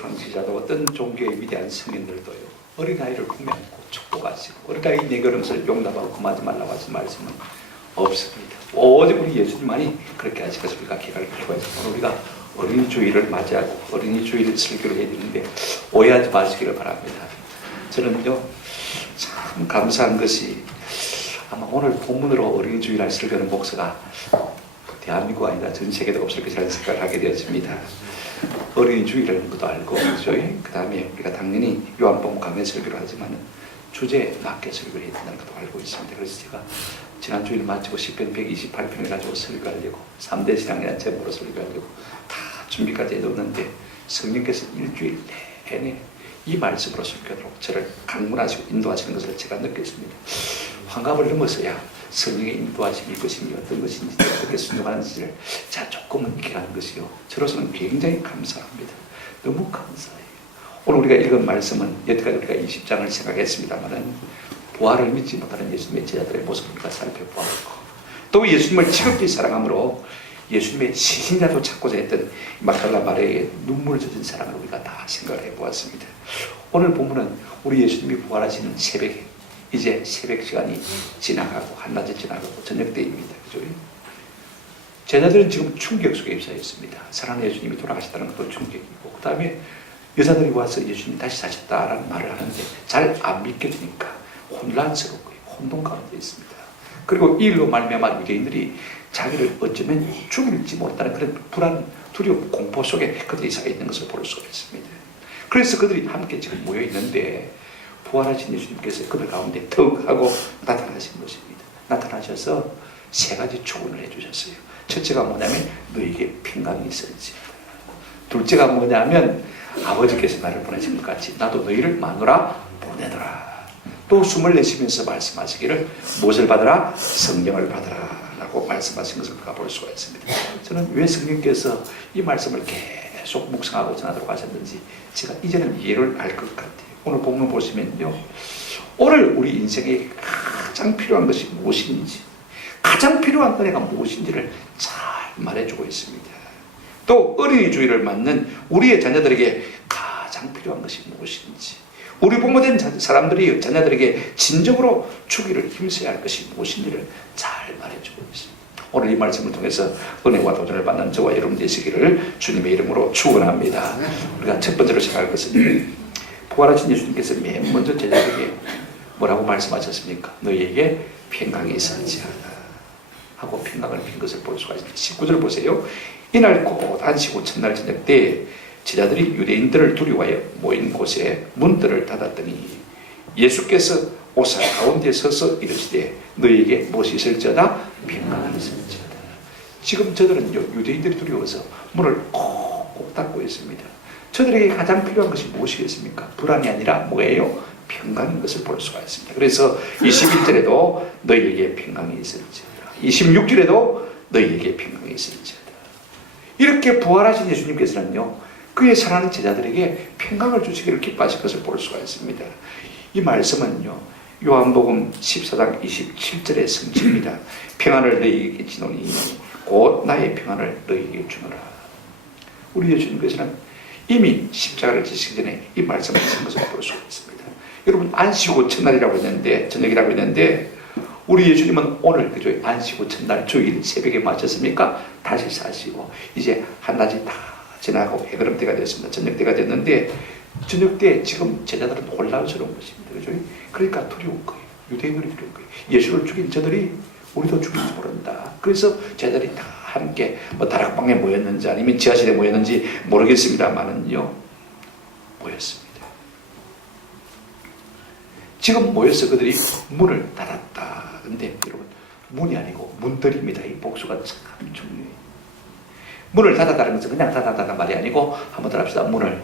창시자도 어떤 종교의 위대한 성인들도요, 어린아이를 품에 안고 축복하시고 어린아이 내걸음을 용납하고 금하지 말라고 하신 말씀은 없습니다. 오직 우리 예수님만이 그렇게 하실 것을 우리가 기각을 하고 있습니다. 오늘 우리가 어린이 주일을 맞이하고 어린이 주일 설교를 해야 되는데 오해하지 마시기를 바랍니다. 저는요 참 감사한 것이 아마 오늘 본문으로 어린이 주일날 설교하는 목사가 대한민국 아니라 전 세계도 없을 것이라는 생각을 하게 되었습니다. 어린이 주일이라는 것도 알고 그렇죠? 그 다음에 우리가 당연히 요한복음 강해 설교를 하지만 주제에 맞게 설교를 해야 된다는 것도 알고 있습니다. 그래서 제가 지난 주일 마치고 시편 128편을 가지고 설교하려고 3대 신앙이라는 제목으로 설교하려고 다 준비까지 해뒀는데 성령께서 일주일 내내 이 말씀으로 설교하도록 저를 강문하시고 인도하시는 것을 제가 느꼈습니다. 환갑을 넘어서야 성령의 인도하심이 것인지 어떤 것인지 어떻게 순종하는지를 제가 조금은 익게 하는 것이요, 저로서는 굉장히 감사합니다. 너무 감사해요. 오늘 우리가 읽은 말씀은 여태까지 우리가 20장을 생각했습니다만은 부활을 믿지 못하는 예수님의 제자들의 모습을 우리가 살펴보았고, 또 예수님을 지극히 사랑함으로 예수님의 시신이라도 찾고자 했던 막달라 마리아의 눈물 젖은 사랑을 우리가 다 생각을 해보았습니다. 오늘 본문은 우리 예수님이 부활하시는 새벽에 이제 새벽 시간이 지나가고 한낮이 지나가고 저녁 때입니다. 그죠? 제자들은 지금 충격 속에 휩싸였습니다. 사랑하는 예수님이 돌아가셨다는 것도 충격이고, 그 다음에 여자들이 와서 예수님이 다시 사셨다라는 말을 하는데 잘 안 믿겨지니까 혼란스럽고 혼돈 가운데 있습니다. 그리고 이 일로 말미암아 유대인들이 자기를 어쩌면 죽일지 못하는 그런 불안, 두려움, 공포 속에 그들이 서 있는 것을 볼 수가 있습니다. 그래서 그들이 함께 지금 모여 있는데 부활하신 예수님께서 그들 가운데 턱 하고 나타나신 것입니다. 나타나셔서 세 가지 초군을 해주셨어요. 첫째가 뭐냐면 너에게 평강이 있을지어다. 둘째가 뭐냐면 아버지께서 나를 보내신 것 같이 나도 너희를 마누라 보내더라. 또 숨을 내쉬면서 말씀하시기를 무엇을 받으라? 성령을 받으라 라고 말씀하신 것을 우리가 볼 수가 있습니다. 저는 왜 성령께서 이 말씀을 계속 묵상하고 전하도록 하셨는지 제가 이제는 이해를 알 것 같아요. 오늘 본문 보시면요, 오늘 우리 인생에 가장 필요한 것이 무엇인지, 가장 필요한 은혜가 무엇인지를 잘 말해주고 있습니다. 또 어린이 주일을 맞는 우리의 자녀들에게 가장 필요한 것이 무엇인지, 우리 부모된 사람들이 자녀들에게 진정으로 주기를 힘써야 할 것이 무엇인지를 잘 말해주고 있습니다. 오늘 이 말씀을 통해서 은혜와 도전을 받는 저와 여러분 되시기를 주님의 이름으로 축원합니다. 우리가 첫 번째로 생각할 것은 부활하신 예수님께서 맨 먼저 제자들에게 뭐라고 말씀하셨습니까? 너희에게 평강이 있을지어다 하고 평강을 빈 것을 볼 수가 있습니다. 19절 보세요. 이날 곧 안식 후 첫날 저녁 때 제자들이 유대인들을 두려워하여 모인 곳에 문들을 닫았더니 예수께서 오사 가운데 서서 이르시되 너희에게 무엇이 있을지어다? 평강이 있을지어다. 지금 저들은요, 유대인들이 두려워서 문을 콕콕 닫고 있습니다. 저들에게 가장 필요한 것이 무엇이겠습니까? 불안이 아니라 뭐예요? 평강인 것을 볼 수가 있습니다. 그래서 21절에도 너희에게 평강이 있을지어다, 26절에도 너희에게 평강이 있을지어다. 이렇게 부활하신 예수님께서는요, 그의 사랑하는 제자들에게 평강을 주시기를 기뻐하실 것을 볼 수가 있습니다. 이 말씀은요, 요한복음 14장 27절의 성취입니다. 평안을 너희에게 주노니 곧 나의 평안을 너희에게 주노라. 우리 예수님께서는 이미 십자가를 지시기 전에 이 말씀을 하신 것을 볼 수가 있습니다. 여러분, 안식 후 첫날이라고 했는데, 저녁이라고 했는데, 우리 예수님은 오늘 그죠, 안식 후 첫날 주일 새벽에 마쳤습니까? 다시 사시고 이제 한낮이 다 지나고 해그름 때가 됐습니다. 저녁 때가 됐는데, 저녁 때 지금 제자들은 혼란스러운 것입니다. 그죠? 그러니까 두려운 거예요. 유대인들이 두려운 거예요. 예수를 죽인 저들이 우리도 죽일지 모른다. 그래서 제자들이 다 함께 다락방에 모였는지 아니면 지하실에 모였는지 모르겠습니다만은요, 모였습니다. 지금 모여서 그들이 문을 닫았다. 근데 여러분, 문이 아니고 문들입니다. 이 복수가 참 중요해요. 문을 닫았다는 것은 그냥 닫았다는 말이 아니고 한번 더 합시다. 문을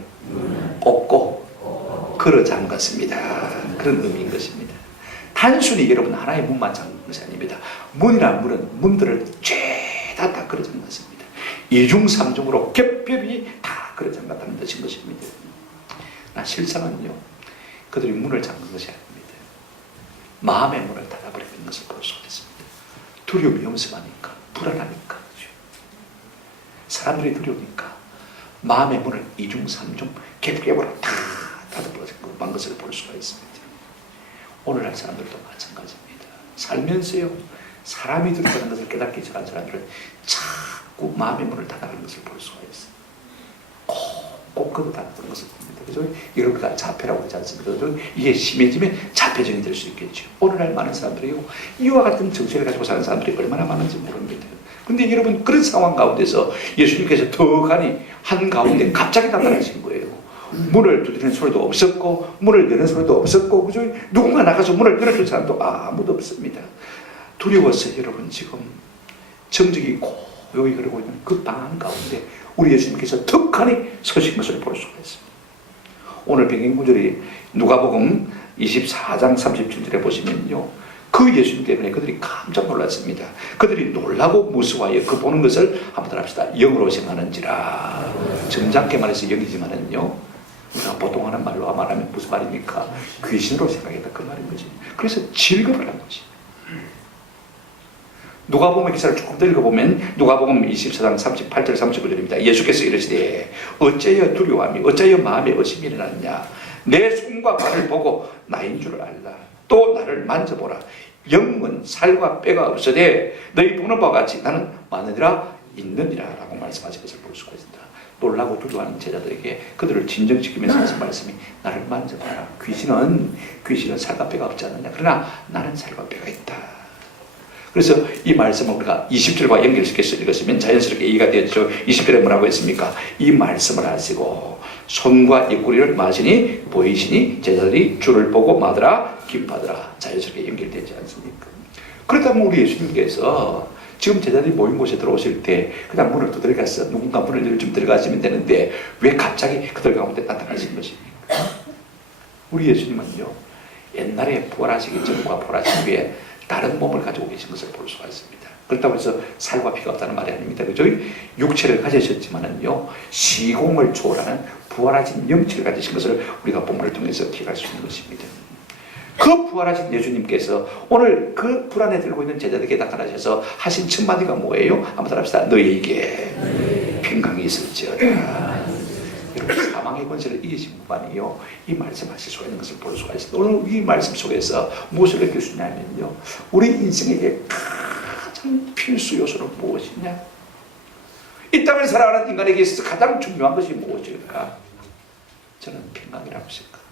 꽂고 걸어 잠갔습니다. 그런 의미인 것입니다. 단순히 여러분 하나의 문만 잠근 것이 아닙니다. 문이란 문은 문들을 죄다 걸어 잠갔습니다. 이중삼중으로 겹겹이 다 걸어 잠갔다는 뜻인 것입니다. 실상은요, 그들이 문을 잠근 것이 아닙니다. 마음의 문을 닫아버리는 것을 볼 수가 있습니다. 두려움이 엄습하니까, 불안하니까, 그렇죠? 사람들이 두려우니까 마음의 문을 이중 삼중 개벽으로 다 닫아버린 것을 볼 수가 있습니다. 오늘날 사람들도 마찬가지입니다. 살면서요, 사람이 들어가는 것을 깨닫기 시작한 사람들은 자꾸 마음의 문을 닫아가는 것을 볼 수가 있어요. 꼭 닫았던 것을 봅니다. 그래서 여러분들 자폐라고 하지 않습니까? 이게 심해지면 자폐증이 될 수 있겠죠. 오늘날 많은 사람들이요, 이와 같은 정신을 가지고 사는 사람들이 얼마나 많은지 모릅니다. 근데 여러분, 그런 상황 가운데서 예수님께서 더가니 한가운데 갑자기 나타나신 거예요. 문을 두드리는 소리도 없었고, 문을 여는 소리도 없었고, 그죠? 누군가 나가서 문을 열어줄 사람도 아무도 없습니다. 두려워서 여러분, 지금 정적이 고요히 흐르고 있는 그 방 가운데 우리 예수님께서 턱하니 서신 것을 볼 수가 있습니다. 오늘 백인구절이 누가복음 24장 37절에 보시면요, 그 예수님 때문에 그들이 깜짝 놀랐습니다. 그들이 놀라고 무서워하여 그 보는 것을 한번 합시다. 영으로 생하는지라. 점잖게 말해서 영이지만은요, 우리가 보통 하는 말로 말하면 무슨 말입니까? 귀신으로 생각했다, 그 말인 거지. 그래서 질겁을 한 거지. 누가복음 기사를 조금 더 읽어보면 누가복음 24장 38절 39절입니다. 예수께서 이르시되 어째여 두려워하며 어째여 마음에 의심이 일어났느냐. 내 손과 발을 보고 나인 줄 알라. 또 나를 만져보라. 영은 살과 뼈가 없으되 너희 보는 바와 같이 나는 마느니라 있느니라 라고 말씀하신 것을 볼 수가 있습니다. 놀라고 두려워하는 제자들에게 그들을 진정시키면서 하신 말씀이 나를 만져봐라. 귀신은 살과 뼈가 없지 않느냐. 그러나 나는 살과 뼈가 있다. 그래서 이 말씀을 우리가 20절과 연결시켜서 읽었으면 자연스럽게 이해가 되었죠. 20절에 뭐라고 했습니까? 이 말씀을 하시고 손과 옆구리를 마시니 보이시니 제자들이 주를 보고 마더라 기뻐하더라. 자연스럽게 연결되지 않습니까? 그렇다면 우리 예수님께서 지금 제자들이 모인 곳에 들어오실 때 그냥 문을 두드려가서 누군가 문을 열어 좀 들어가시면 되는데 왜 갑자기 그들 가운데 나타나신 것입니까? 우리 예수님은요, 옛날에 부활하시기 전과 부활하시기 위해 다른 몸을 가지고 계신 것을 볼 수가 있습니다. 그렇다고 해서 살과 피가 없다는 말이 아닙니다. 그죠? 육체를 가지셨지만은요, 시공을 초월하는 부활하신 영체를 가지신 것을 우리가 본문을 통해서 기억할 수 있는 것입니다. 그 부활하신 예수님께서 오늘 그 불안에 들고 있는 제자들에게 나타나셔서 하신 첫 마디가 뭐예요? 한번 합시다. 너희에게 평강이 있을지어다. 여러분, 사망의 권세를 이기신 분만이요, 이 말씀하실 수가 있는 것을 볼 수가 있습니다. 오늘 이 말씀 속에서 무엇을 느낄 수 있냐면요, 우리 인생에게 가장 필수 요소는 무엇이냐? 이 땅을 살아가는 인간에게 있어서 가장 중요한 것이 무엇일까? 저는 평강이라고 생각합니다.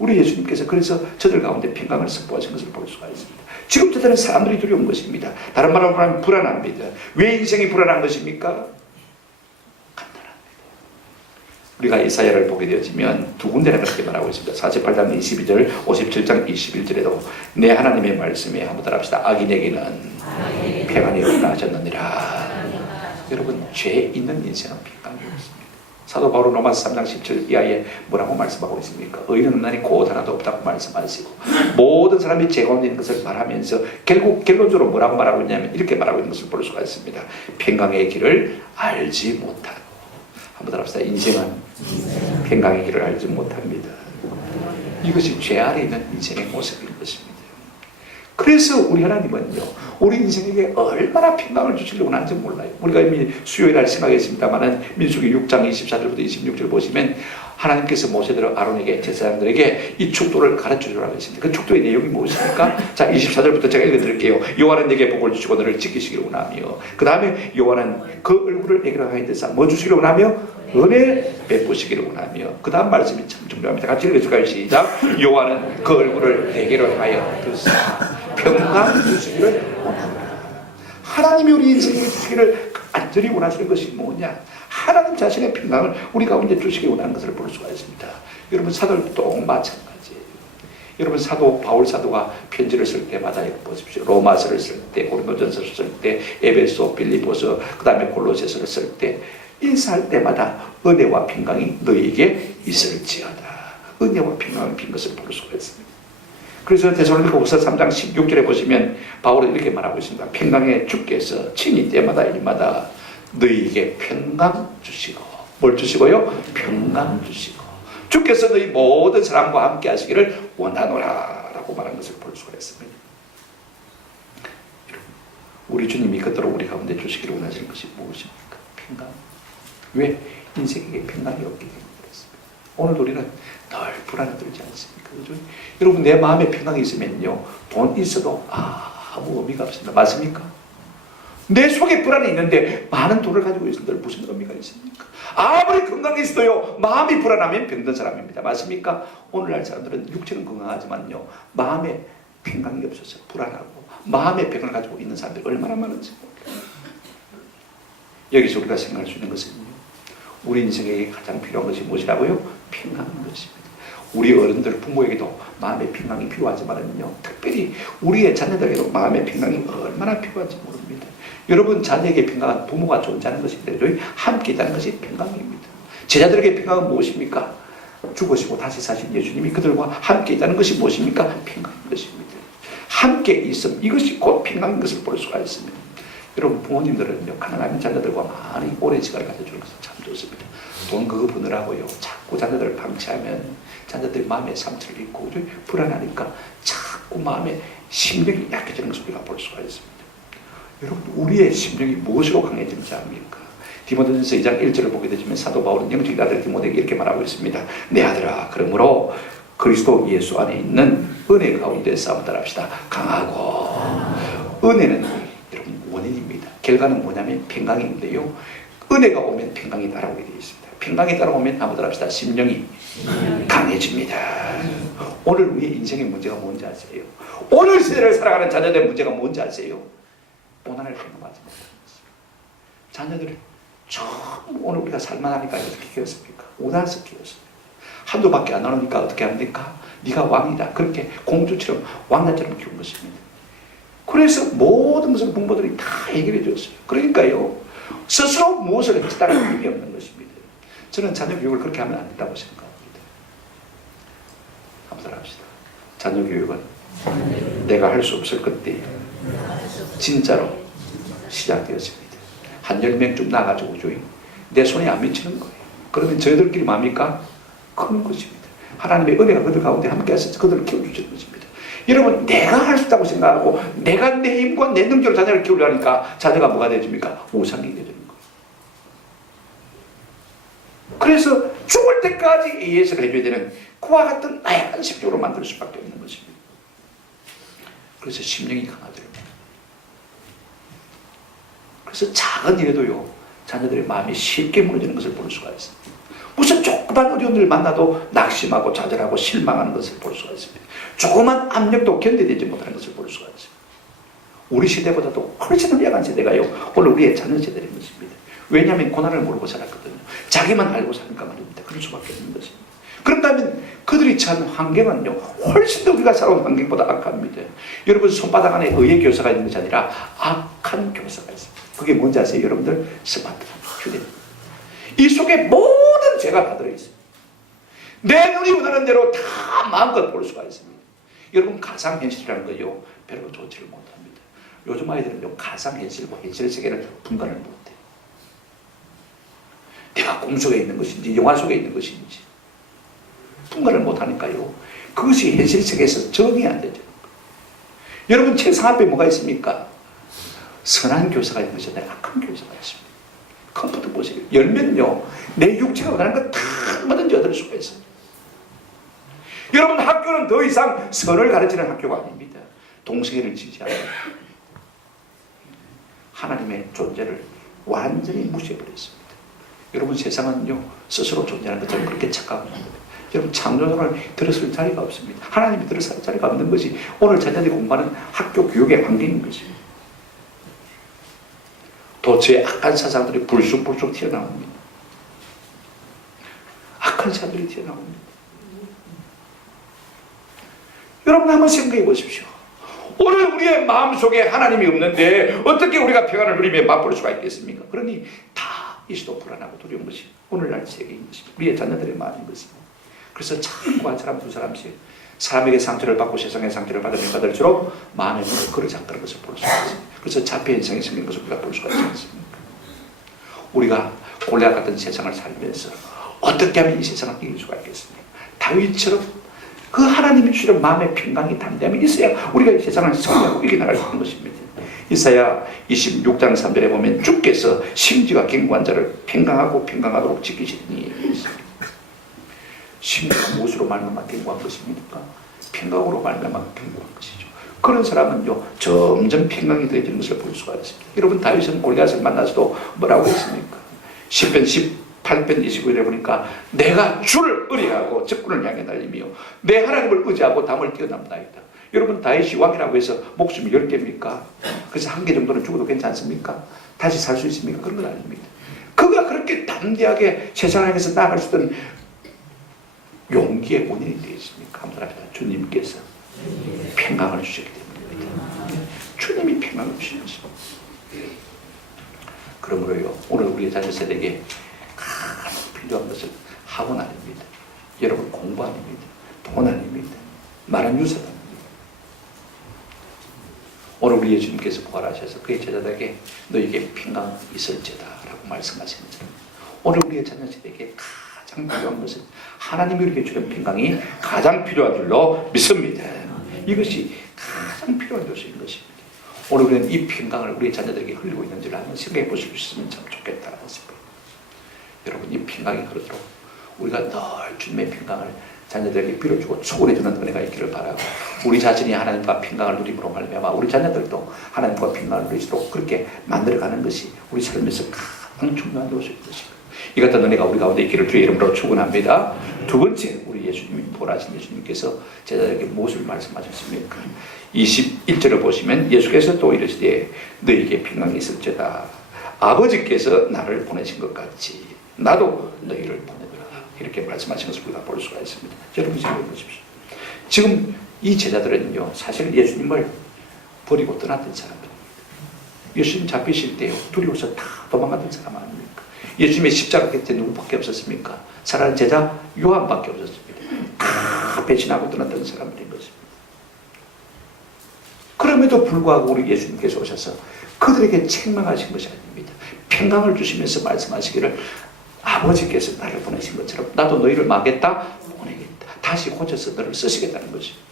우리 예수님께서 그래서 저들 가운데 평강을 선포하신 것을 볼 수가 있습니다. 지금 저들은 사람들이 두려운 것입니다. 다른 말로 말하면 불안합니다. 왜 인생이 불안한 것입니까? 우리가 이사야를 보게 되어지면 두 군데나 그렇게 말하고 있습니다. 48장 22절, 57장 21절에도 내 하나님의 말씀에 한번 따라합시다. 악인에게는 평안이 없다 하셨느니라. 여러분, 죄 있는 인생은 평강이 없습니다. 사도 바울 로마서 3장 10절 이하에 뭐라고 말씀하고 있습니까? 의인은 없나니 곧 하나도 없다고 말씀하시고, 모든 사람이 죄 가운데 있는 것을 말하면서 결국 결론적으로 뭐라고 말하고 있냐면 이렇게 말하고 있는 것을 볼 수가 있습니다. 평강의 길을 알지 못하고. 한번 합시다. 인생은 평강의 길을 알지 못합니다. 이것이 죄 아래 있는 인생의 모습인 것입니다. 그래서 우리 하나님은요, 우리 인생에게 얼마나 평강을 주시려고 하는지 몰라요. 우리가 이미 수요일 날 생각했습니다만은 민수기 6장 24절부터 26절 보시면 하나님께서 모세들 아론에게 제사장들에게 이 축도를 가르쳐주라고 했습니다. 그 축도의 내용이 무엇입니까? 자, 24절부터 제가 읽어드릴게요. 여호와는 내게 복을 주시고 너를 지키시기로 원하며, 그 다음에 여호와는 그 얼굴을 내게로 하인데사 뭐 주시기로 원하며? 은혜 베푸시기를 원하며. 그 다음 말씀이 참 중요합니다. 같이 읽어줄까요? 시작. 여호와는 그 얼굴을 내게로 하여 드사 평강 주시기를 원합니다. 하나님이 우리 인생에 주시기를 간절히 원하시는 것이 뭐냐? 하나님 자신의 평강을 우리 가운데 주시기 원하는 것을 볼 수가 있습니다. 여러분, 사도도 마찬가지예요. 여러분, 사도 바울 사도가 편지를 쓸 때마다 보십시오. 로마서를 쓸 때, 고린도전서를 쓸 때, 에베소, 빌립보서, 그 다음에 골로새서를 쓸 때, 인사할 때마다 은혜와 평강이 너희에게 있을지어다. 은혜와 평강을 빈 것을 볼 수가 있습니다. 그래서 데살로니가후서 3장 16절에 보시면 바울은 이렇게 말하고 있습니다. 평강의 주께서 친히 때마다 일마다 너희에게 평강 주시고, 뭘 주시고요? 평강 주시고, 주께서 너희 모든 사람과 함께 하시기를 원하노라 라고 말한 것을 볼 수가 있습니다. 우리 주님이 그토록 우리 가운데 주시기를 원하시는 것이 무엇입니까? 평강. 왜? 인생에게 평강이 없기 때문에 그렇습니다. 오늘 우리는 늘 불안에 들지 않습니까? 그죠? 여러분 내 마음에 평강이 있으면요 돈 있어도 아무 의미가 없습니다. 맞습니까? 내 속에 불안이 있는데 많은 돈을 가지고 있는데 무슨 의미가 있습니까? 아무리 건강해 있어도요 마음이 불안하면 병든 사람입니다. 맞습니까? 오늘날 사람들은 육체는 건강하지만요 마음에 평강이 없어서 불안하고 마음의 병을 가지고 있는 사람들이 얼마나 많은지 모르겠어요. 여기서 우리가 생각할 수 있는 것은요 우리 인생에게 가장 필요한 것이 무엇이라고요? 평강인 것입니다. 우리 어른들 부모에게도 마음의 평강이 필요하지만요 특별히 우리의 자녀들에게도 마음의 평강이 얼마나 필요한지 모릅니다. 여러분 자녀에게 평강한 부모가 존재하는 것인데 함께 있다는 것이 평강입니다. 제자들에게 평강은 무엇입니까? 죽으시고 다시 사신 예수님이 그들과 함께 있다는 것이 무엇입니까? 평강인 것입니다. 함께 있음 이것이 곧 평강인 것을 볼 수가 있습니다. 여러분 부모님들은요 가난한 자녀들과 많이 오랜 시간을 가져주는 것은 참 좋습니다. 돈 그거 버느라고요 자꾸 자녀들을 방치하면 자녀들이 마음에 상처를 입고 불안하니까 자꾸 마음에 심령이 약해지는 것을 우리가 볼 수가 있습니다. 여러분 우리의 심령이 무엇으로 강해지는지 압니까? 디모데전서 2장 1절을 보게 되시면 사도 바울은 영적인 아들 디모데에게 이렇게 말하고 있습니다. 내 아들아 그러므로 그리스도 예수 안에 있는 은혜 가운데 싸움 따릅시다. 강하고 은혜는 여러분 원인입니다. 결과는 뭐냐면 평강인데요. 은혜가 오면 평강이 따라오게 되어 있습니다. 평강이 따라오면 한번 합시다. 심령이 강해집니다. 오늘 우리의 인생의 문제가 뭔지 아세요? 오늘 시대를 살아가는 자녀들의 문제가 뭔지 아세요? 고난을 경험하지 못하는 것입니다. 자녀들을 처음 오늘 우리가 살만하니까 어떻게 키웠습니까? 우나서 키웠습니다. 한두밖에 안 나오니까 어떻게 합니까? 네가 왕이다. 그렇게 공주처럼 왕자처럼 키운 것입니다. 그래서 모든 것을 부모들이 다 해결해 줬어요. 그러니까요 스스로 무엇을 했다는 의미 없는 것입니다. 저는 자녀 교육을 그렇게 하면 안 된다고 생각합니다. 한번 합시다. 자녀 교육은 내가 할 수 없을 그때 진짜로 시작되었습니다. 한 10명쯤 나가지고 내 손에 안 미치는 거예요. 그러면 저희들끼리 뭡니까? 큰 것입니다. 하나님의 은혜가 그들 가운데 함께 하셔서 그들을 키워주시는 것입니다. 여러분 내가 할 수 있다고 생각하고 내가 내 힘과 내 능력으로 자녀를 키우려니까 자녀가 뭐가 되집니까? 우상이 되는 거예요. 그래서 죽을 때까지 AS를 해줘야 되는 그와 같은 나약한 심령으로 만들 수밖에 없는 것입니다. 그래서 심령이 강하더라고요. 그래서 작은 일에도요 자녀들의 마음이 쉽게 무너지는 것을 볼 수가 있습니다. 무슨 조그만 어려움을 만나도 낙심하고 좌절하고 실망하는 것을 볼 수가 있습니다. 조그만 압력도 견뎌내지 못하는 것을 볼 수가 있습니다. 우리 시대보다도 훨씬 약한 세대가요 오늘 우리의 자녀 세대인 것입니다. 왜냐하면 고난을 모르고 살았거든요. 자기만 알고 사니까 말입니다. 그럴 수밖에 없는 것입니다. 그런가 하면 그들이 처한 환경은요 훨씬 더 우리가 살아온 환경보다 악합니다. 여러분 손바닥 안에 의의 교사가 있는 것이 아니라 악한 교사가 있습니다. 그게 뭔지 아세요? 여러분들 스마트폰, 휴대폰 이 속에 모든 죄가 다 들어있어요. 내 눈이 원하는 대로 다 마음껏 볼 수가 있습니다. 여러분 가상현실이라는 거요 별로 좋지를 못합니다. 요즘 아이들은요 가상현실과 현실 세계를 분간을 못해요. 내가 꿈 속에 있는 것인지 영화 속에 있는 것인지 분간을 못하니까요 그것이 현실 세계에서 적응이 안 되죠. 여러분 책상 앞에 뭐가 있습니까? 선한 교사가 있는 것이 아니라 악한 교사가 있습니다. 컴퓨터 보세요. 열면요 내 육체가 원하는 거 다 뭐든지 얻을 수가 있어요. 여러분 학교는 더 이상 선을 가르치는 학교가 아닙니다. 동성애를 지지하는 하나님의 존재를 완전히 무시해버렸습니다. 여러분 세상은요 스스로 존재하는 것처럼 그렇게 착각합니다. 여러분 창조주를 들었을 자리가 없습니다. 하나님이 들었을 자리가 없는 것이 오늘 자녀들이 공부하는 학교 교육의 환경인 것입니다. 도처에 악한 사상들이 불쑥불쑥 튀어나옵니다. 악한 사람들이 튀어나옵니다. 여러분 한번 생각해 보십시오. 오늘 우리의 마음속에 하나님이 없는데 어떻게 우리가 평안을 누리며 맛볼 수가 있겠습니까? 그러니 다 이시도 불안하고 두려운 것이 오늘날 세계인 것입니다. 우리의 자녀들의 마음인 것입니다. 그래서 자꾸 한 사람 두 사람씩 사람에게 상처를 받고 세상에 상처를 받으면 받을수록 마음의 문을 걸어잠그는 것을 볼 수가 있습니다. 그래서 자폐 현상이 생기는 것을 우리가 볼 수가 있지 않습니까? 우리가 골리앗 같은 세상을 살면서 어떻게 하면 이 세상을 이길 수가 있겠습니까? 다윗처럼 그 하나님이 주시는 마음의 평강이 담대함이 있어야 우리가 이 세상을 승리하고 이겨나갈 수 있는 것입니다. 이사야 26장 3절에 보면 주께서 심지가 견고한 자를 평강하고 평강하도록 지키시니, 심지가 무엇으로 말미암아 견고한 것입니까? 평강으로 말미암아 견고한 것이죠. 그런 사람은요 점점 평강이 되어지는 것을 볼 수가 있습니다. 여러분 다윗은 골리앗을 만나서도 뭐라고 했습니까? 10편 18편 29절에 보니까 내가 주를 의뢰하고 적군을 향해 달리며 내 하나님을 의지하고 담을 뛰어납니다. 여러분 다윗이 왕이라고 해서 목숨이 10개입니까? 그래서 1개 정도는 죽어도 괜찮습니까? 다시 살 수 있습니까? 그런 건 아닙니다. 그가 그렇게 담대하게 세상을 향해서 나아갈 수 있던 용기의 원인이 되었습니까? 한번 합시다. 주님께서 평강을 주셨기 때문입니다. 주님이 평강을 주신 것입니다. 그러므로요 오늘 우리의 자녀 세대에게 가장 필요한 것은 학원 아닙니다. 여러분 공부 아닙니다. 돈 아닙니다. 말한 유산 아닙니다. 오늘 우리 예수님께서 부활하셔서 그의 제자들에게 너에게 평강 있을지다 라고 말씀하시는 것처럼 오늘 우리의 자녀 세대에게 가장 필요한 것은 하나님이 우리에게 주는 평강이 가장 필요한 줄로 믿습니다. 이것이 가장 필요한 요소인 것입니다. 오늘 우리는 이 평강을 우리 자녀들에게 흘리고 있는지를 한번 생각해 보실 수 있으면 참 좋겠다는 생각. 여러분 이 평강이 흐르도록 우리가 늘 주님의 평강을 자녀들에게 빌어주고 초월해주는 은혜가 있기를 바라고 우리 자신이 하나님과 평강을 누림으로 말미암아 우리 자녀들도 하나님과 평강을 누리도록 그렇게 만들어가는 것이 우리 삶에서 가장 중요한 요소인 것입니다. 이 같은 은혜가 우리 가운데 있기를 주의 이름으로 축원합니다. 두 번째 우리 예수님이 부활하신 예수님께서 제자들에게 무엇을 말씀하셨습니까? 21절을 보시면 예수께서 또 이르시되 너희에게 평강이 있을지어다 아버지께서 나를 보내신 것 같이 나도 너희를 보내더라 이렇게 말씀하신 것을 우리가 볼 수가 있습니다. 여러분 생각해 보십시오. 지금 이 제자들은요 사실 예수님을 버리고 떠났던 사람들입니다. 예수님 잡히실 때요 두려워서 다 도망갔던 사람 아닙니까? 예수님의 십자가 곁에 누구밖에 없었습니까? 사랑하는 제자 요한밖에 없었습니다. 다 배신하고 떠났던 사람들인 것입니다. 그럼에도 불구하고 우리 예수님께서 오셔서 그들에게 책망하신 것이 아닙니다. 평강을 주시면서 말씀하시기를 아버지께서 나를 보내신 것처럼 나도 너희를 막겠다 보내겠다. 다시 고쳐서 너를 쓰시겠다는 것입니다.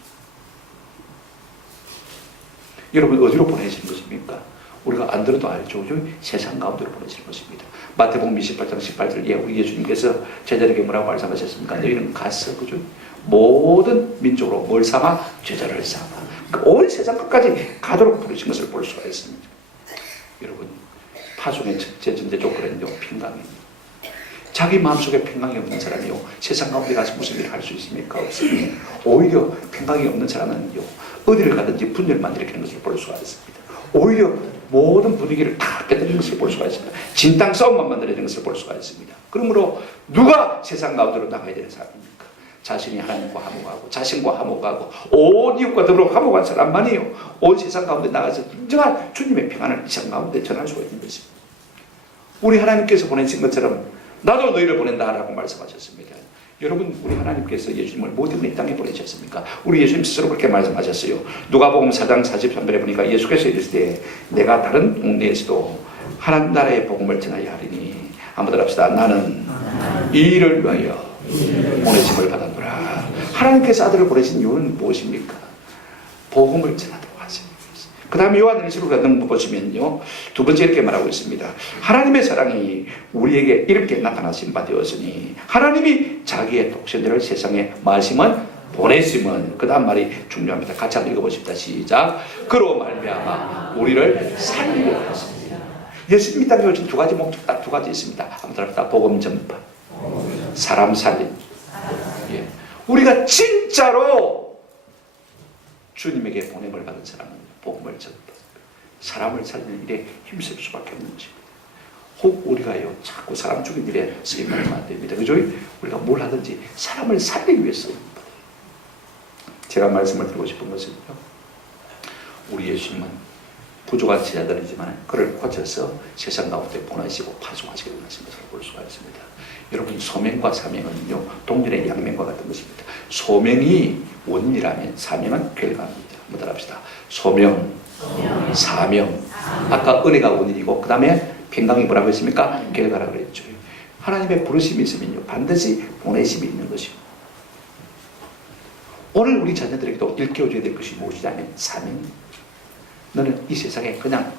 여러분 어디로 보내시는 것입니까? 우리가 안 들어도 알죠. 세상 가운데로 보내시는 것입니다. 마태복음 28장 18절 우리 예수님께서 제자들에게 뭐라고 말씀하셨습니까? 너희는 가서 그죠? 모든 민족으로 뭘 삼아? 제자를 삼아. 온 세상 끝까지 가도록 부르신 것을 볼 수가 있습니다. 여러분 파송의 첫째 전제 조건은요 평강입니다. 자기 마음속에 평강이 없는 사람이요 세상 가운데 가서 무슨 일을 할 수 있습니까? 없습니다. 오히려 평강이 없는 사람은요 어디를 가든지 분열만 일으키는 것을 볼 수가 있습니다. 오히려 모든 분위기를 다 깨뜨리는 것을 볼 수가 있습니다. 진땅 싸움만 만들어내는 것을 볼 수가 있습니다. 그러므로 누가 세상 가운데로 나가야 되는 사람입니까? 자신이 하나님과 화목하고 자신과 화목하고 온 이웃과 더불어 화목한 사람만이요 온 세상 가운데 나가서 진정한 주님의 평안을 이 세상 가운데 전할 수가 있는 것입니다. 우리 하나님께서 보내신 것처럼 나도 너희를 보낸다라고 말씀하셨습니다. 여러분 우리 하나님께서 예수님을 뭐 때문에 이 땅에 보내셨습니까? 우리 예수님 스스로 그렇게 말씀하셨어요. 누가복음 4장 43절에 보니까 예수께서 이르시되 내가 다른 동네에서도 하나님 나라의 복음을 전하여 하리니 한번 합시다. 나는 이 일을 위하여 보내심을 받았노라. 하나님께서 아들을 보내신 이유는 무엇입니까? 복음을 전하도록 하십니다. 그 다음에 요한일서를 우리가 보시면요 두 번째 이렇게 말하고 있습니다. 하나님의 사랑이 우리에게 이렇게 나타나신 바 되었으니 하나님이 자기의 독생자를 세상에 마시면 보내심은 그 다음 말이 중요합니다. 같이 한번 읽어보십시다. 시작. 그로 말미암아 우리를 살리려 하셨습니다. 예수님이 땅에 오신 두 가지 목적 딱 두 가지 있습니다. 한번 합시다. 복음 전파, 사람 살림. 예. 우리가 진짜로 주님에게 보냄을 받은 사람은 복음을 전파, 사람을 살리는 일에 힘쓸 수밖에 없는 것입니다. 혹 우리가요 자꾸 사람 죽인 일에 쓰임받으면 안 됩니다. 그죠? 우리가 뭘 하든지 사람을 살리기 위해 쓰임받아요. 제가 말씀을 드리고 싶은 것은요 우리 예수님은 부족한 제자들이지만 그를 고쳐서 세상 가운데 보내시고 파송하시게 되신 것을 볼 수가 있습니다. 여러분 소명과 사명은요 동전의 양면과 같은 것입니다. 소명이 원인이라면 사명은 결과입니다. 한번 합시다. 소명, 사명. 아까 은혜가 원인이고 그 다음에 평강이 뭐라고 했습니까? 결과라고 그랬죠. 하나님의 부르심이 있으면요 반드시 보내심이 있는 것이고 오늘 우리 자녀들에게도 일깨워줘야 될 것이 무엇이냐면 사명입니다. 너는 이 세상에 그냥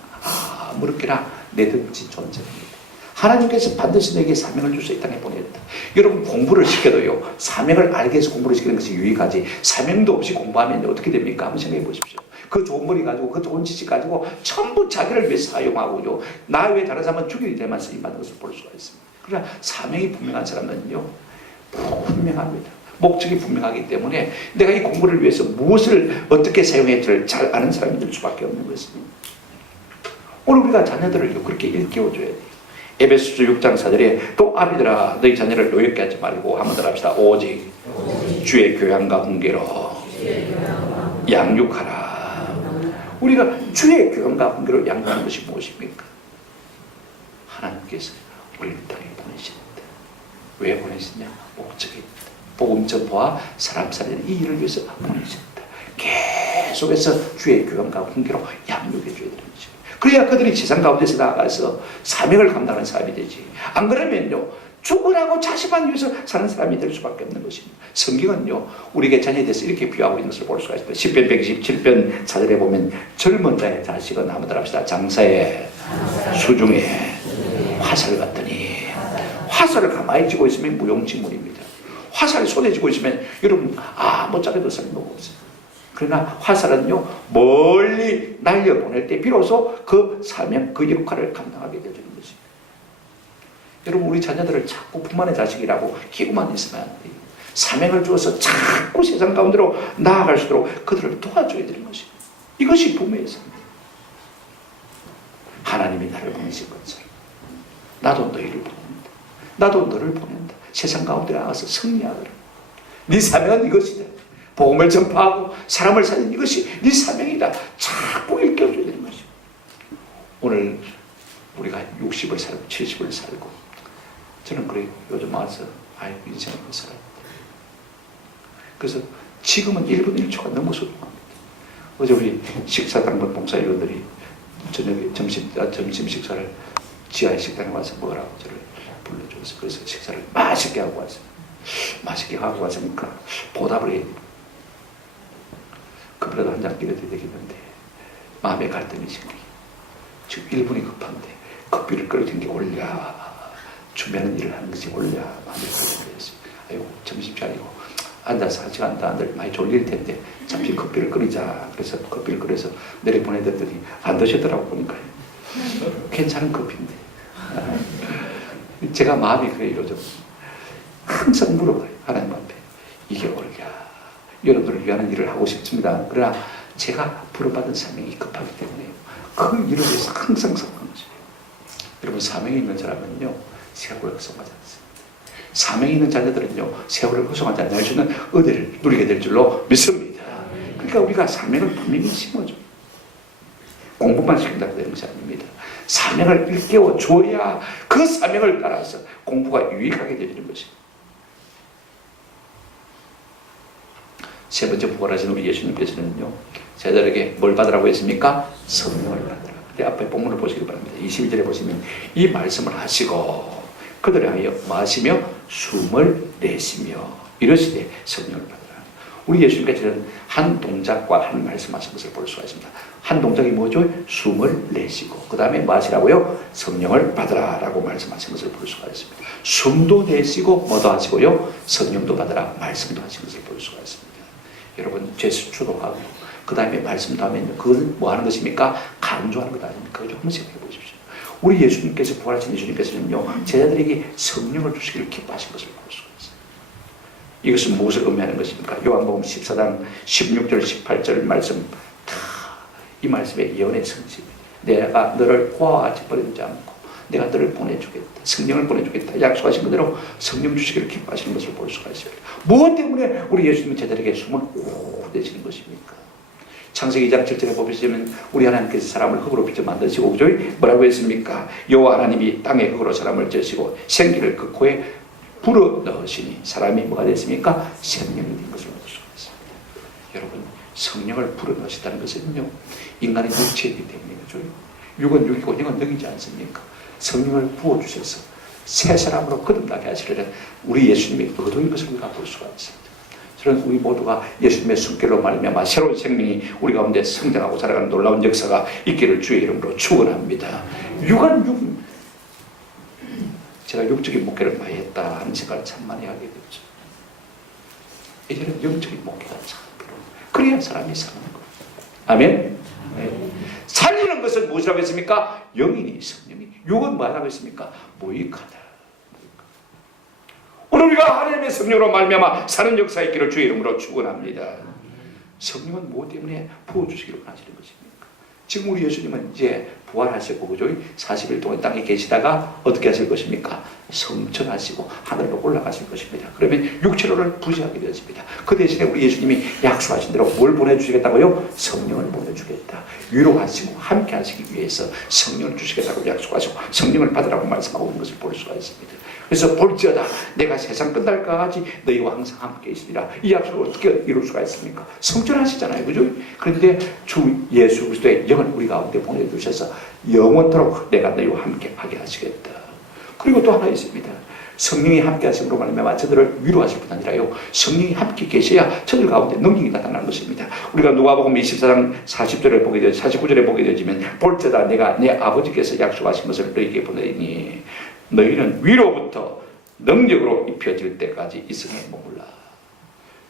아무렇게나 내던진 존재입니다. 하나님께서 반드시 내게 사명을 주셔서 이 땅에 보냈다. 여러분 공부를 시켜도요, 사명을 알게 해서 공부를 시키는 것이 유익하지, 사명도 없이 공부하면 어떻게 됩니까? 한번 생각해 보십시오. 그 좋은 머리 가지고 그 좋은 지식 가지고 전부 자기를 위해서 사용하고요, 나 외에 다른 사람은 죽일 때만 쓰임받는 것을 볼 수가 있습니다. 그러나 사명이 분명한 사람은요, 분명합니다. 목적이 분명하기 때문에 내가 이 공부를 위해서 무엇을 어떻게 사용해야 될지 잘 아는 사람이 될 수밖에 없는 것입니다. 오늘 우리가 자녀들을 그렇게 일깨워줘야 돼요. 에베소서 6장 4절에 또 아비들아 너희 자녀를 노엽게 하지 말고 한번 더 합시다. 오직 주의 교양과 훈계로 양육하라. 우리가 주의 교양과 훈계로 양육하는 것이 무엇입니까? 하나님께서 우리를 땅에 보내신다. 왜 보내시냐? 목적이 있다. 복음 전파와 사람 살리는 이 일을 위해서 보내신다. 계속해서 주의 교양과 훈계로 양육해 줘야 되는 것입니다. 그래야 그들이 세상 가운데서 나아가서 사명을 감당하는 사람이 되지. 안 그러면요, 죽으라고 자식만 위해서 사는 사람이 될 수밖에 없는 것입니다. 성경은요, 우리에게 자녀에 대해서 이렇게 비유하고 있는 것을 볼 수가 있습니다. 10편 127편 4절에 보면 젊은 자의 자식은 한번 합시다. 장사의 수중에 화살 같더니, 화살을 가만히 쥐고 있으면 무용지물입니다. 화살이 손에 쥐고 있으면 여러분 아무짝에도 쓸모가 없어요. 그러나 화살은요, 멀리 날려보낼 때 비로소 그 사명, 그 역할을 감당하게 되는 것입니다. 여러분, 우리 자녀들을 자꾸 부만의 자식이라고 기고만 있으면 안 돼요. 사명을 주어서 자꾸 세상 가운데로 나아갈 수 있도록 그들을 도와줘야 되는 것입니다. 이것이 부모의 삶입니다. 하나님이 나를 보내신 것처럼 나도 너희를 보낸다. 나도 너를 보낸다. 세상 가운데 나가서 승리하거라. 네 사명은 이것이다. 복음을 전파하고 사람을 살리는 이것이 네 사명이다. 자꾸 일깨워줘야 되는 것이죠. 오늘 우리가 60을 살고 70을 살고, 저는 그래요. 요즘 와서 인생을 살아야 돼. 그래서 지금은 1분 1초가 너무 소중합니다. 어제 우리 식사당번 봉사위원들이 저녁에 점심 식사를 지하의 식당에 와서 먹으라고 저를 불러줘서, 그래서 식사를 맛있게 하고 왔어요. 맛있게 하고 왔으니까 보답을 해야 돼요. 급이라도 한 잔 끼려도 되겠는데 마음의 갈등이 심해요. 지금 1분이 급한데 커피를 끓여준 게 올랴, 준비하는 일을 하는 것이 올랴, 마음의 갈등이 있어요. 아이고, 점심시간이고 앉아서 한 시간 더 앉을 많이 졸릴 텐데 잠시 커피를 끓이자. 그래서 커피를 끓여서 내려보내드렸더니 안 드시더라고. 보니까 괜찮은 커피인데 제가 마음이 그래요. 요즘 항상 물어봐요. 하나님 앞에 이게 옳냐, 여러분을 위하는 일을 하고 싶습니다. 그러나 제가 부름받은 사명이 급하기 때문에 그 일을 위해서 항상 싸우는 거죠. 여러분, 사명이 있는 사람은요, 세월을 허송하지 않습니다. 사명이 있는 자녀들은요, 세월을 허송하지 않을 수 있는 은혜를 누리게 될 줄로 믿습니다. 그러니까 우리가 사명을 분명히 심어줘. 공부만 시킨다고 되는 것이 아닙니다. 사명을 일깨워 줘야 그 사명을 따라서 공부가 유익하게 되는 것입니다. 세 번째 부활하신 우리 예수님께서는요, 제자들에게 뭘 받으라고 했습니까? 성령을 받으라. 내 앞에 본문을 보시기 바랍니다. 22절에 보시면 이 말씀을 하시고 그들을 하여 마시며 숨을 내쉬며 이러시되 성령을 받으라. 우리 예수님께서는 한 동작과 한 말씀하신 것을 볼 수가 있습니다. 한 동작이 뭐죠? 숨을 내쉬고 그 다음에 마시라고요? 성령을 받으라 라고 말씀하신 것을 볼 수가 있습니다. 숨도 내쉬고 뭐도 하시고요? 성령도 받으라 말씀도 하신 것을 볼 수가 있습니다. 여러분, 제스처도 하고 그 다음에 말씀도 하면 그건 뭐 하는 것입니까? 강조하는 것 아닙니까? 그죠? 한번 생각해 보십시오. 우리 예수님께서, 부활하신 예수님께서는요, 제자들에게 성령을 주시기를 기뻐하신 것을 볼 수가 있어요. 이것은 무엇을 의미하는 것입니까? 요한복음 14장 16절 18절 말씀, 이 말씀의 예언의 성취입니다. 내가 너를 고아같이 버리지 않고 내가 너를 보내주겠다. 성령을 보내주겠다. 약속하신 그대로 성령 주시기를 기뻐하시는 것을 볼 수가 있습니다. 무엇 때문에 우리 예수님은 제자들에게 숨을 오 내쉬는 것입니까? 창세기 2장 7절에 보시면 우리 하나님께서 사람을 흙으로 빚어 만드시고, 그죠? 뭐라고 했습니까? 여호와 하나님이 땅의 흙으로 사람을 찌시고 생기를 그 코에 불어 넣으시니 사람이 뭐가 됐습니까? 생명이 된 것을 볼 수가 있습니다. 여러분, 성령을 불어 넣으시다는 것은요, 인간의 육체이기 때문에, 그죠? 육은 육이고 영은 영이지 않습니까? 성령을 부어주셔서 새 사람으로 거듭나게 하시려는 우리 예수님의 의도인 것을 우리가 볼 수가 있습니다. 저는 우리 모두가 예수님의 손길로 말미암아 새로운 생명이 우리 가운데 성장하고 자라가는 놀라운 역사가 있기를 주의 이름으로 축원합니다. 제가 육적인 목회를 많이 했다 하는 생각을 참 많이 하게 됐죠. 이제는 영적인 목회가 참 필요해요. 그래야 사람이 사는 거예요. 아멘. 네. 살리는 것은 무엇이라고 했습니까? 영이니 성령이. 육은 뭐라고 했습니까? 무익하다. 오늘 우리가 하나님의 성령으로 말미암아 사는 역사의 있기를 주의 이름으로 축원합니다. 성령은 무엇 때문에 부어주시기를 원하시는 것입니까? 지금 우리 예수님은 이제 부활하시고 그죠? 40일 동안 땅에 계시다가 어떻게 하실 것입니까? 성천하시고 하늘로 올라가실 것입니다. 그러면 육체로는 부재하게 되었습니다. 그 대신에 우리 예수님이 약속하신 대로 뭘 보내주시겠다고요? 성령을 보내주겠다. 위로하시고 함께 하시기 위해서 성령을 주시겠다고 약속하시고 성령을 받으라고 말씀하고 있는 것을 볼 수가 있습니다. 그래서 볼지어다 내가 세상 끝날까지 너희와 항상 함께 있으리라. 이 약속을 어떻게 이룰 수가 있습니까? 성천하시잖아요. 그죠? 그런데 주 예수 그리스도의 영을 우리 가운데 보내주셔서 영원토록 내가 너희와 함께 하게 하시겠다. 그리고 또 하나 있습니다. 성령이 함께 하심으로 말미암아 저들을 위로하실 뿐 아니라요, 성령이 함께 계셔야 저들 가운데 능력이 나타나는 것입니다. 우리가 누가복음 24장 40절에 보게 되지 49절에 보게 되지만 볼지어다 내가 내 아버지께서 약속하신 것을 너희에게 보내니 너희는 위로부터 능력으로 입혀질 때까지 이승에 머물라.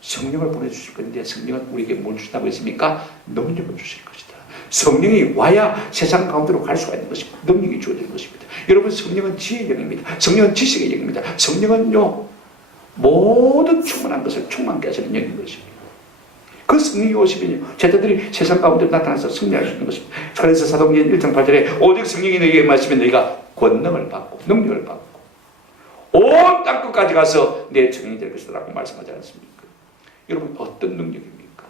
성령을 보내주실 건데 성령은 우리에게 뭘 주신다고 했습니까? 능력을 주실 것이다. 성령이 와야 세상 가운데로 갈 수가 있는 것입니다. 능력이 주어지는 것입니다. 여러분, 성령은 지혜의 영입니다. 성령은 지식의 영입니다. 성령은요, 모든 충만한 것을 충만케 하시는 영인 것입니다. 그 성령이 오시면요, 제자들이 세상 가운데 나타나서 승리할 수 있는 것입니다. 그래서 사도행전 1장 8절에 오직 성령이 너희에게 마시면 너희가 권능을 받고 능력을 받고 온 땅끝까지 가서 내 증인이 될 것이다 라고 말씀하지 않았습니까? 여러분, 어떤 능력입니까?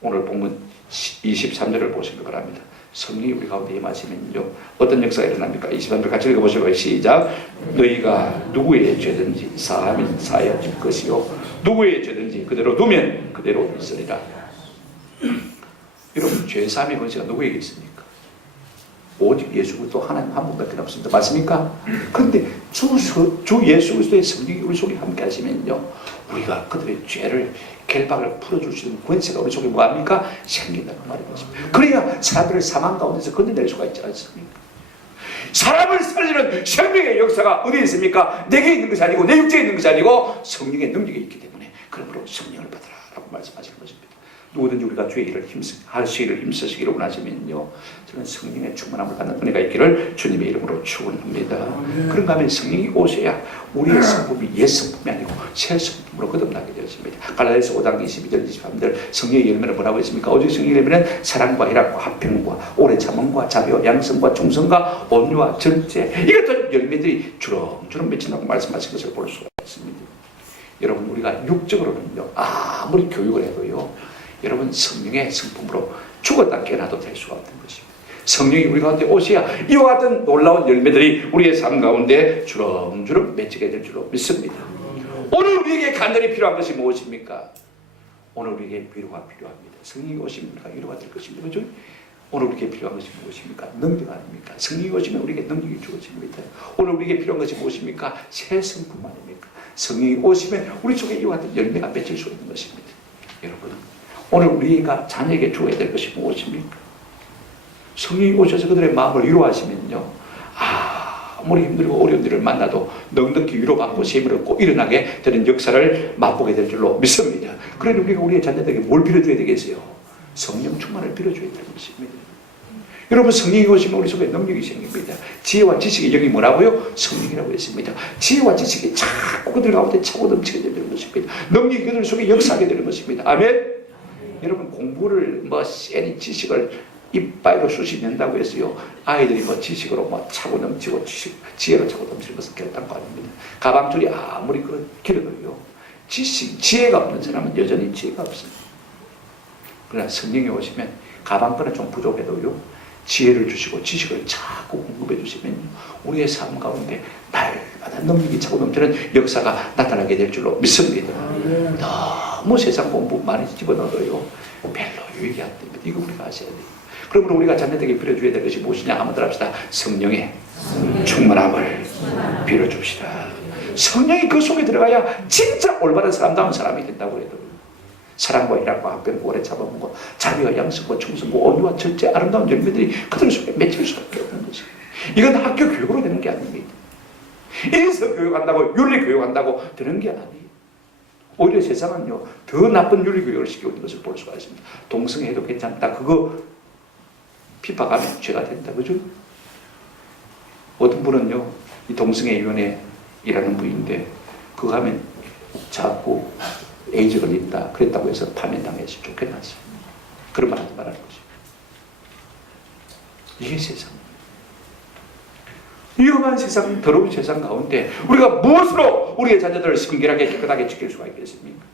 오늘 본문 23절을 보시기 바랍니다. 성령이 우리 가운데 임하시면요, 어떤 역사가 일어납니까? 23절 같이 읽어보시고 시작. 너희가 누구의 죄든지 사하면 사하여질 것이요 누구의 죄든지 그대로 두면 그대로 있으리라. 여러분, 죄사함의 권세가 누구에게 있습니까? 오직 예수 그리스도 하나님 한 분밖에 없습니다. 맞습니까? 그런데 주 예수 그리스도의 성령이 우리 속에 함께 하시면요, 우리가 그들의 죄를 결박을 풀어줄 수 있는 권세가 우리 속에 뭐합니까? 생긴다는 말인 것입니다. 그래야 사람들을 사망 가운데서 건져낼 수가 있지 않습니까? 사람을 살리는 생명의 역사가 어디에 있습니까? 내게 있는 것이 아니고 내 육체에 있는 것이 아니고 성령의 능력이 있기 때문에 그러므로 성령을 받으라 라고 말씀하시는 것입니다. 누구든지 우리가 주의 일을 하시기를 힘쓰시기를 원하시면요, 저는 성령의 충만함을 받는 은혜가 있기를 주님의 이름으로 축원합니다. 그런가 하면 성령이 오셔야 우리의 성품이 옛 성품이 아니고 새 성품으로 거듭나게 되었습니다. 갈라디아서 5장 22절 23절 성령의 열매는 뭐라고 했습니까? 오직 성령의 열매는 사랑과 희락과 화평과 오래 참음과 자비와 양성과 충성과 온유와 절제, 이것들 열매들이 주렁주렁 맺힌다고 말씀하신 것을 볼 수가 있습니다. 여러분, 우리가 육적으로는요, 아무리 교육을 해도요, 여러분, 성령의 성품으로 죽었다 깨어나도 될 수가 없는 것입니다. 성령이 우리 가운데 오셔야 이와 같은 놀라운 열매들이 우리의 삶 가운데 주렁주렁 맺히게 될 줄로 믿습니다. 오늘 우리에게 간절히 필요한 것이 무엇입니까? 오늘 우리에게 위로가 필요합니다. 성령이 오시면 우리가 위로가 될 것입니다. 그렇죠? 오늘 우리에게 필요한 것이 무엇입니까? 능력 아닙니까? 성령이 오시면 우리에게 능력이 주어집니다. 오늘 우리에게 필요한 것이 무엇입니까? 새 성품 아닙니까? 성령이 오시면 우리 속에 이와 같은 열매가 맺힐 수 있는 것입니다. 여러분, 오늘 우리가 자녀에게 주어야 될 것이 무엇입니까? 성령이 오셔서 그들의 마음을 위로하시면요, 아무리 힘들고 어려운 일을 만나도 넉넉히 위로받고 힘을 얻고 일어나게 되는 역사를 맛보게 될 줄로 믿습니다. 그러니 우리가 우리의 자녀들에게 뭘 빌어줘야 되겠어요? 성령 충만을 빌어줘야 되는 것입니다. 여러분, 성령이 오시면 우리 속에 능력이 생깁니다. 지혜와 지식의 영이 뭐라고요? 성령이라고 했습니다. 지혜와 지식이 자꾸 그들 가운데 차고 넘치게 되는 것입니다. 능력이 그들 속에 역사하게 되는 것입니다. 아멘. 여러분, 공부를 센 지식을 이빨로 쑤시낸다고 해서요, 아이들이 지식으로 차고 넘치고 지혜로 차고 넘치는 것은 결단코 아닙니다. 가방줄이 아무리 길어도요, 지혜가 없는 사람은 여전히 지혜가 없습니다. 그러나 성령이 오시면 가방끈은 좀 부족해도요, 지혜를 주시고 지식을 자꾸 공급해 주시면 우리의 삶 가운데 날마다 능력이 차고 넘치는 역사가 나타나게 될 줄로 믿습니다. 너무 세상 공부 많이 집어넣어도요, 별로 유익이 안 됩니다. 이거 우리가 아셔야 돼요. 그러므로 우리가 자녀들에게 빌어줘야 될 것이 무엇이냐 한번 들어봅시다. 성령의 충만함을 빌어줍시다. 성령이 그 속에 들어가야 진짜 올바른 사람다운 사람이 된다고 해도 사랑과 희락과 화평과 오래 잡아먹고 자비와 양성과 충성과 온유와 절제 아름다운 열매들이 그들 속에 맺힐 수밖에 없는 것입니다. 이건 학교 교육으로 되는 게 아닙니다. 인서 교육한다고 윤리 교육한다고 되는 게 아니에요. 오히려 세상은요 더 나쁜 윤리 교육을 시키고 있는 것을 볼 수가 있습니다. 동성애도 괜찮다 그거 핍박하면 죄가 된다 그죠? 어떤 분은요 이 동성애위원회 일하는 분인데 그거 하면 자꾸 에이즈 걸린다 그랬다고 해서 파면당해서 쫓겨났어요. 그런 말 하지 말라는 거죠. 이게 세상입니다. 위험한 세상, 더러운 세상 가운데 우리가 무엇으로 우리의 자녀들을 순결하게 깨끗하게 지킬 수가 있겠습니까?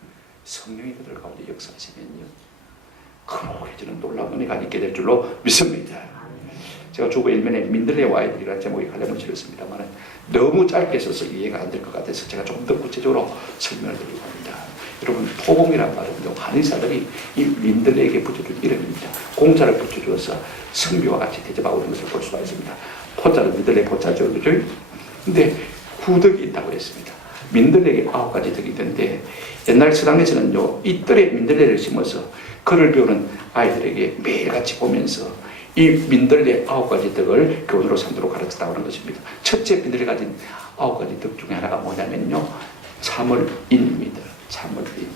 성령이 그들 가운데 역사하시면요 크고해지는 놀라운 은혜가 있게 될 줄로 믿습니다. 제가 주보 1면에 민들레와 아이들이라는 제목에 관련을 지었습니다만 너무 짧게 써서 이해가 안 될 것 같아서 제가 좀 더 구체적으로 설명을 드리고 합니다. 여러분 포공이란 말은요 한의사들이 이 민들레에게 붙여준 이름입니다. 공자를 붙여주어서 성비와 같이 대접하고 있는 것을 볼 수가 있습니다. 포자는 민들레 포자죠, 그죠? 근데 후덕이 있다고 했습니다. 민들레에게 9가지 덕이 있는데 옛날 서당에서는요 이 뜰에 민들레를 심어서 글을 배우는 아이들에게 매일같이 보면서 이 민들레 9가지 덕을 교훈으로 삼도록 가르쳤다고 하는 것입니다. 첫째 민들레 가진 9가지 덕 중에 하나가 뭐냐면요 참을인입니다. 참을인.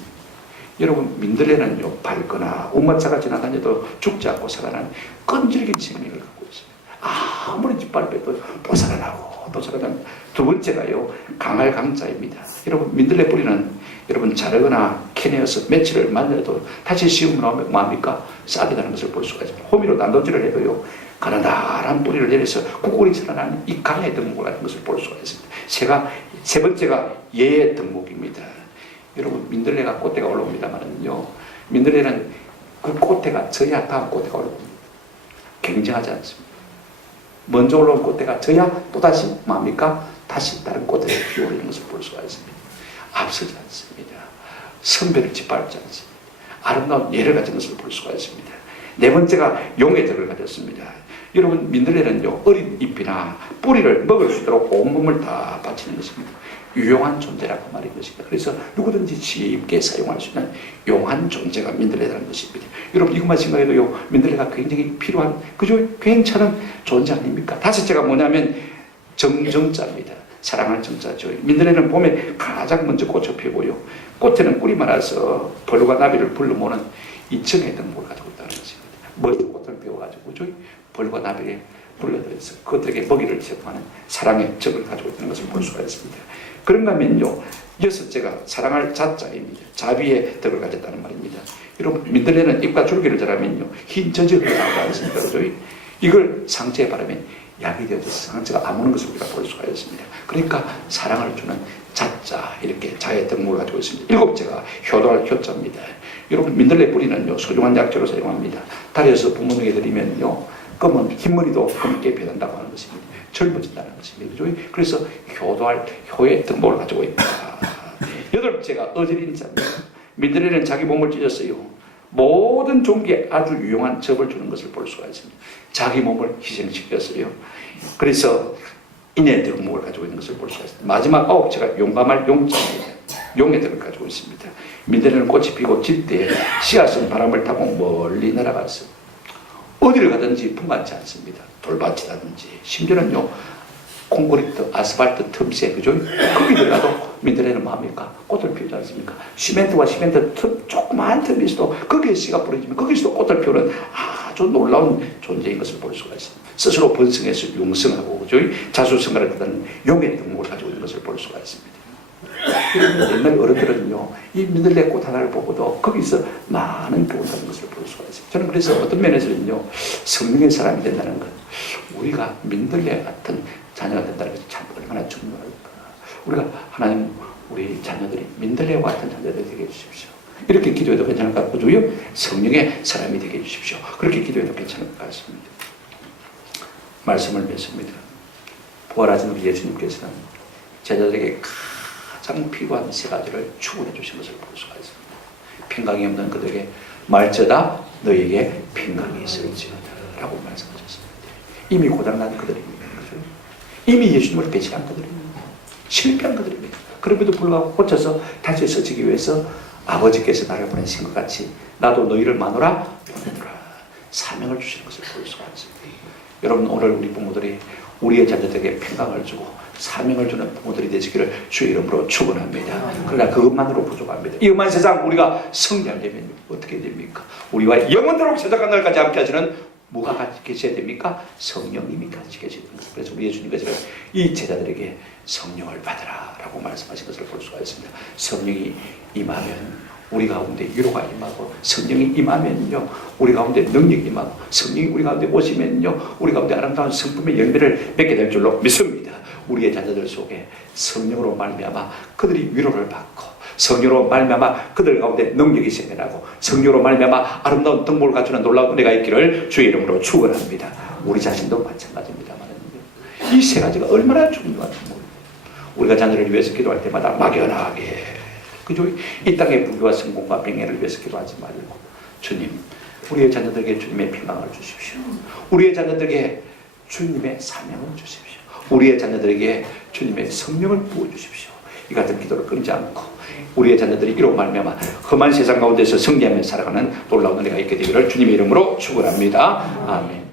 여러분 민들레는요 밝거나 운마차가 지나다녀도 죽지 않고 살아나는 끈질긴 생명을 갖고 있습니다. 아무리 짓밟을 빼도 또 살아나고 또 살아나는. 두 번째가요 강할 강자입니다. 여러분 민들레 뿌리는 여러분 자르거나 캐내어서 며칠을 만들어도 다시 씌우면 뭐합니까? 싹이 나는 것을 볼 수가 있습니다. 호미로 난도질을 해도요 가나다란 뿌리를 내려서 구골이 살아나는 이 강의 덕목 같은 것을 볼 수가 있습니다. 세 번째가 예의 덕목입니다. 여러분 민들레가 꽃대가 올라옵니다만은요 민들레는 그 꽃대가 져야 다음 꽃대가 올라옵니다. 경쟁하지 않습니다. 먼저 올라온 꽃대가 져야 또다시 뭡니까? 다시 다른 꽃대를 피워오르는 것을 볼 수가 있습니다. 앞서지 않습니다. 선배를 짓밟지 않습니다. 아름다운 예를 가진 것을 볼 수가 있습니다. 네 번째가 용의 덕을 가졌습니다. 여러분 민들레는요 어린 잎이나 뿌리를 먹을 수 있도록 온몸을 다 바치는 것입니다. 유용한 존재라고 말인 것입니다. 그래서 누구든지 쉽게 사용할 수 있는 용한 존재가 민들레라는 것입니다. 여러분 이것만 생각해도요 민들레가 굉장히 필요한 그죠? 괜찮은 존재 아닙니까? 다섯째가 뭐냐면 정정자입니다. 사랑할 정자죠. 민들레는 봄에 가장 먼저 꽃을 피우고요 꽃에는 꿀이 많아서 벌과 나비를 불러 모는 이 정의 덕목을 가지고 있다는 것입니다. 먼저 꽃을 피워가지고 그죠? 벌과 나비를 불러들여서 그들에게 먹이를 제공하는 사랑의 정을 가지고 있다는 것을 볼 수가 있습니다. 그런가 하면요 여섯째가 사랑할 자자입니다. 자비의 덕을 가졌다는 말입니다. 여러분 민들레는 잎과 줄기를 자라면요 흰 젖이 흘러나오지 않습니까? 그죠? 이걸 상처에 바르면 약이 되어서 상처가 아무는 것을 우리가 볼 수가 있습니다. 그러니까 사랑을 주는 자자 이렇게 자의 덕목을 가지고 있습니다. 일곱째가 효도할 효자입니다. 여러분 민들레 뿌리는요 소중한 약재로 사용합니다. 다려서 부모님에게 드리면요 검은 흰머리도 검게 변한다고 하는 것입니다. 젊어진다는 것입니다. 그죠? 그래서 효도할 효의 덕목을 가지고 있다. 여덟째가 어지린 자입니다. 민들레는 자기 몸을 찢었어요. 모든 종기에 아주 유용한 접을 주는 것을 볼 수가 있습니다. 자기 몸을 희생시켰어요. 그래서 인의 덕목을 가지고 있는 것을 볼 수가 있습니다. 마지막 아홉째가 용감할 용자입니다. 용의 덕을 가지고 있습니다. 민들레는 꽃이 피고 질 때 씨앗은 바람을 타고 멀리 날아갔어요. 어디를 가든지 풍만치 않습니다. 돌밭이라든지 심지어는요 콘크리트, 아스팔트 틈새 그죠? 거기 들어가도 민들레는 뭐합니까? 꽃을 피우지 않습니까? 시멘트와 시멘트 틈, 조그마한 틈이 있어도 거기에 씨가 뿌려지면 거기서도 꽃을 피우는 아주 놀라운 존재인 것을 볼 수가 있습니다. 스스로 번성해서 융성하고 그죠? 자수성가를 뜻하는 용의 덕목을 가지고 있는 것을 볼 수가 있습니다. 그러면 옛날 어른들은요 이 민들레 꽃 하나를 보고도 거기서 많은 교훈을 하는 것을 볼 수가 있습니다. 저는 그래서 어떤 면에서는요 성령의 사람이 된다는 것 우리가 민들레 같은 자녀가 된다는 것이 참 얼마나 중요할까. 우리가 하나님 우리 자녀들이 민들레와 같은 자녀들이 되게 해주십시오. 이렇게 기도해도 괜찮을 것 같고요 성령의 사람이 되게 해주십시오. 그렇게 기도해도 괜찮을 것 같습니다. 말씀을 맺습니다. 부활하신 우리 예수님께서는 제자들에게 가장 필요한 세 가지를 추구해 주신 것을 볼 수가 있습니다. 평강이 없는 그들에게 말쩌다 너에게 평강이 있을지어다 라고 말씀하셨습니다. 이미 고장난 그들입니다. 그렇죠? 이미 예수님을 배신한 그들입니다. 실패한 그들입니다. 그럼에도 불구하고 고쳐서 다시 서지기 위해서 아버지께서 나를 보내신 것 같이 나도 너희를 마누라 보내노라. 사명을 주시는 것을 볼 수가 있습니다. 여러분, 오늘 우리 부모들이 우리의 자녀들에게 평강을 주고 사명을 주는 부모들이 되시기를 주의 이름으로 축원합니다. 그러나 그것만으로 부족합니다. 이 험한 세상 우리가 승리하려면 어떻게 됩니까? 우리와 영원토록 세상과 날까지 함께 하시는 뭐가 같이 계셔야 됩니까? 성령님이 같이 계셔야 됩니다. 그래서 우리 예수님께서는 이 제자들에게 성령을 받으라 라고 말씀하신 것을 볼 수가 있습니다. 성령이 임하면 우리 가운데 위로가 임하고, 성령이 임하면요 우리 가운데 능력이 임하고, 성령이 우리 가운데 오시면요 우리 가운데 아름다운 성품의 열매를 맺게 될 줄로 믿습니다. 우리의 자녀들 속에 성령으로 말미암아 그들이 위로를 받고, 성령으로 말미암아 그들 가운데 능력이 생겨나고, 성령으로 말미암아 아름다운 덕목을 갖추는 놀라운 은혜가 있기를 주의 이름으로 축원합니다. 우리 자신도 마찬가지입니다만 이 세 가지가 얼마나 중요한지 모릅니다. 우리가 자녀를 위해서 기도할 때마다 막연하게 그저 이 땅의 부귀와 성공과 명예를 위해서 기도하지 말고, 주님, 우리의 자녀들에게 주님의 평강을 주십시오. 우리의 자녀들에게 주님의 사명을 주십시오. 우리의 자녀들에게 주님의 성령을 부어주십시오. 이 같은 기도를 끊지 않고 우리의 자녀들이 이로 말미암아 험한 세상 가운데서 승리하며 살아가는 놀라운 은혜가 있게 되기를 주님의 이름으로 축원합니다. 아멘.